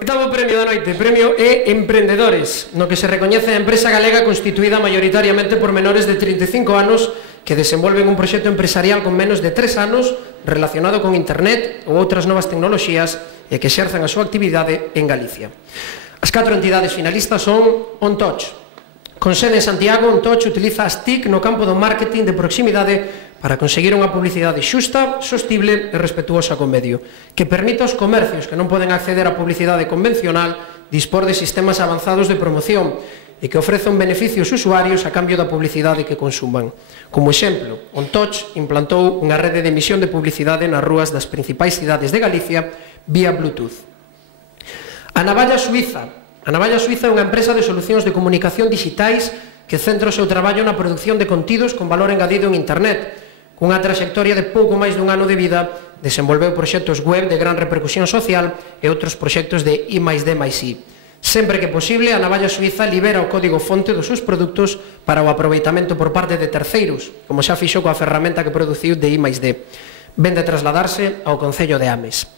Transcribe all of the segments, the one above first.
Oitavo premio da noite, premio E-Emprendedores, no que se recoñece a empresa galega constituída maioritariamente por menores de 35 anos que desenvolven un proxecto empresarial con menos de 3 anos relacionado con internet ou outras novas tecnoloxías e que exerzan a súa actividade en Galicia. As 4 entidades finalistas son OnTouch. Con sede en Santiago, OnTouch utiliza as TIC no campo do marketing de proximidade para conseguir unha publicidade xusta, sostible e respetuosa co medio, que permita aos comercios que non poden acceder á publicidade convencional dispor de sistemas avanzados de promoción e que ofrezan beneficios usuarios a cambio da publicidade que consuman. Como exemplo, OnTouch implantou unha rede de emisión de publicidade nas rúas das principais cidades de Galicia vía Bluetooth. A Navalla Suiza. A Navalla Suiza é unha empresa de solucións de comunicación digitais que centra o seu traballo na produción de contidos con valor engadido en internet. Cunha traxectoria de pouco máis dun ano de vida, desenvolveu proxectos web de gran repercusión social e outros proxectos de I+D+I. Sempre que posible, a Navalla Suiza libera o código fonte dos seus produtos para o aproveitamento por parte de terceiros, como xa fixo coa ferramenta que produciu de I+D. Vende trasladarse ao Concello de Ames.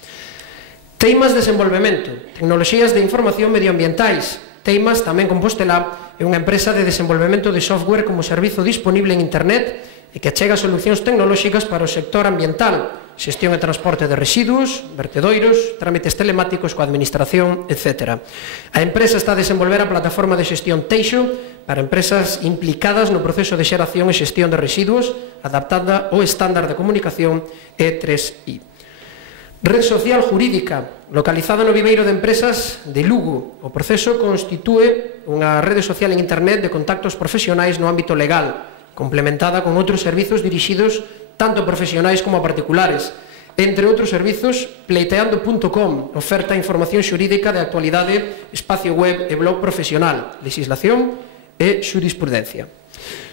Teimas Desenvolvemento, tecnoloxías de información medioambientais. Teimas, tamén Compostelá, é unha empresa de desenvolvemento de software como servizo disponible en internet e que achega solucións tecnolóxicas para o sector ambiental, xestión e transporte de residuos, vertedoiros, trámites telemáticos coa administración, etc. A empresa está a desenvolver a plataforma de xestión Teixo para empresas implicadas no proceso de xeración e xestión de residuos, adaptada ao estándar de comunicación E3I. Red Social Jurídica, localizada no viveiro de empresas de Lugo. O proceso constitúe unha rede social en internet de contactos profesionais no ámbito legal, complementada con outros servizos dirixidos tanto a profesionais como a particulares. Entre outros servizos, pleiteando.com oferta información xurídica de actualidade, espacio web e blog profesional, legislación e xurisprudencia.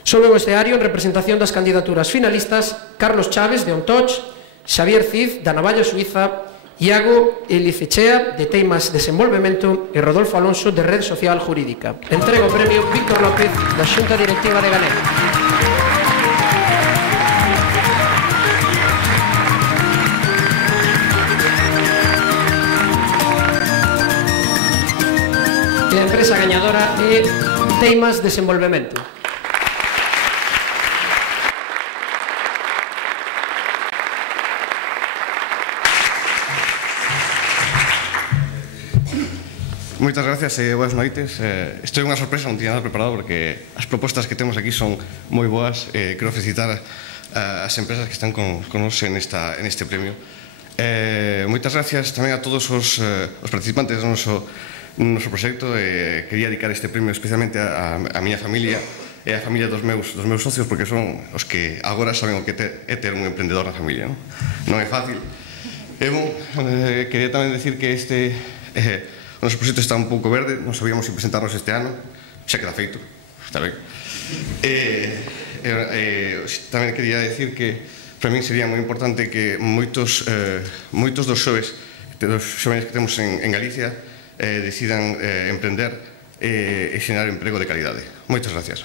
Sobre o escenario, en representación das candidaturas finalistas, Carlos Chaves, de OnTouch, Xavier Cid, da Navalla Suiza, Iago Elicechea, de Teimas Desenvolvemento, e Rodolfo Alonso, de Red Social Jurídica. Entrego o premio Víctor López, da Xunta Directiva de Galega. E a empresa gañadora é Teimas Desenvolvemento. Moitas gracias e boas noites. Isto é unha sorpresa, non tiña nada preparado porque as propostas que temos aquí son moi boas. Quero felicitar as empresas que están con nos neste premio. Moitas gracias tamén a todos os participantes do noso proxecto. Quería dedicar este premio especialmente a miña familia e a familia dos meus socios, porque son os que agora saben o que é ter un emprendedor na familia. Non é fácil. Quería tamén decir que o noso proxecto está un pouco verde, non sabíamos se presentarnos este ano, xa queda feito, está ben. Tamén quería decir que para min sería moi importante que moitos dos xoves que temos en Galicia decidan emprender e xerar emprego de calidade. Moitas gracias.